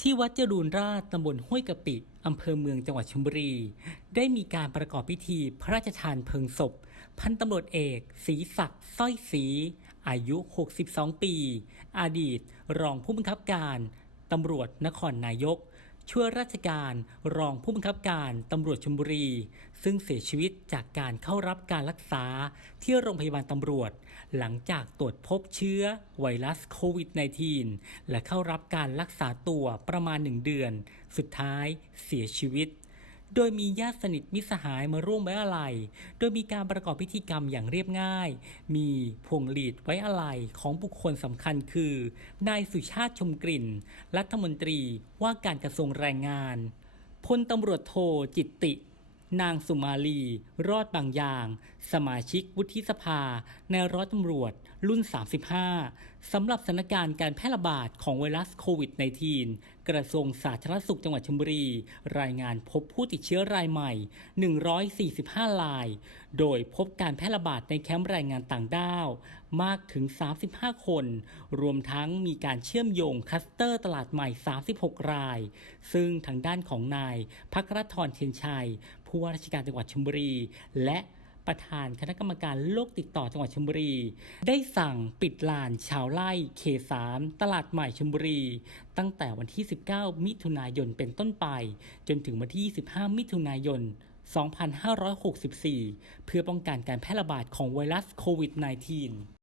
ที่วัดจรูนราชตำบลห้วยกะปิอำเภอเมืองจังหวัดชลบุรี ได้มีการประกอบพิธีพระราชทานเพลิงศพ พันตำรวจเอกศรีศักดิ์สร้อยศรีอายุ 62 ปี อดีต รองผู้บังคับการตำรวจนครนายก ช่วยราชการรองผู้บังคับการตำรวจชลบุรี ซึ่งเสียชีวิตจากการเข้ารับการรักษาที่โรงพยาบาลตำรวจ หลังจากตรวจพบเชื้อไวรัสโควิด -19 และเข้ารับการรักษาตัวประมาณหนึ่งเดือน สุดท้ายเสียชีวิต โดยมีญาติสนิทมิสหายมาร่วมไว้อาลัยโดยมีการประกอบพิธีกรรมอย่างเรียบง่าย มีพวงหลีดไว้อาลัยของบุคคลสำคัญคือ นายสุชาติชมกลิ่น รัฐมนตรีว่าการกระทรวงแรงงาน พลตำรวจโทจิตตินางสุมาลี รอดบางอย่าง สมาชิกวุฒิสภา ในร้อยตำรวจ รุ่น 35 สำหรับสถานการณ์การแพร่ระบาดของไวรัสโควิด -19 กระทรวงสาธารณสุขจังหวัดชลบุรี รายงานพบผู้ติดเชื้อรายใหม่ 145 ราย โดยพบการแพร่ระบาดในแคมป์แรงงานต่างด้าว มากถึง 35 คน รวมทั้งมีการเชื่อมโยงคัสเตอร์ตลาดใหม่ 36 ราย ซึ่งทางด้านของนายพักรทรเทียนชัย ผู้ว่าราชการจังหวัดชลบุรี และ ประธานคณะกรรมการโรคติดต่อจังหวัดชลบุรี ได้สั่งปิดลานชาวไร่เขต3ตลาดใหม่ชลบุรี ตั้งแต่วันที่ 19 มิถุนายนเป็นต้นไป จนถึงวันที่ 25 มิถุนายน2564 เพื่อป้องกันการแพร่ระบาดของไวรัสโควิด -19